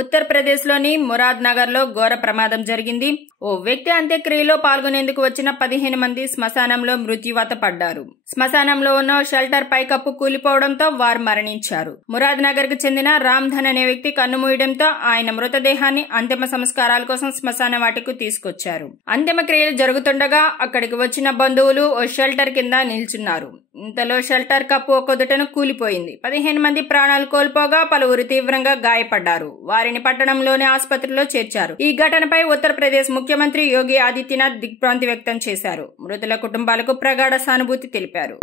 ఉత్తరప్రదేశ్ లోని మురాద్ నగర్ లో ఘోర ప్రమాదం జరిగింది. ఓ వ్యక్తి అంత్యక్రియలో పాల్గొనేందుకు వచ్చిన 15 మంది శ్మశానంలో మృత్యువాత పడ్డారు. శ్మశానంలో ఉన్న షెల్టర్ పైకప్పు కూలిపోవడంతో వారు మరణించారు. మురాద్ నగర్ కు చెందిన రామ్ ధన్ అనే వ్యక్తి కన్నుమూయడంతో ఆయన మృతదేహాన్ని అంతిమ సంస్కారాల కోసం శ్మశాన వాటికి తీసుకొచ్చారు. అంతిమ క్రియలు జరుగుతుండగా అక్కడికి వచ్చిన బంధువులు ఓ షెల్టర్ కింద నిల్చున్నారు. ఇంతలో షెల్టర్ కప్పు ఒక్కొదటను కూలిపోయింది. 15 మంది ప్రాణాలు కోల్పోగా పలువురు తీవ్రంగా గాయపడ్డారు. వారిని పట్టణంలోని ఆసుపత్రిలో చేర్చారు. ఈ ఘటనపై ఉత్తరప్రదేశ్ ముఖ్యమంత్రి యోగి ఆదిత్యనాథ్ దిగ్భ్రాంతి వ్యక్తం చేశారు. మృతుల కుటుంబాలకు ప్రగాఢ సానుభూతి తెలిపారు.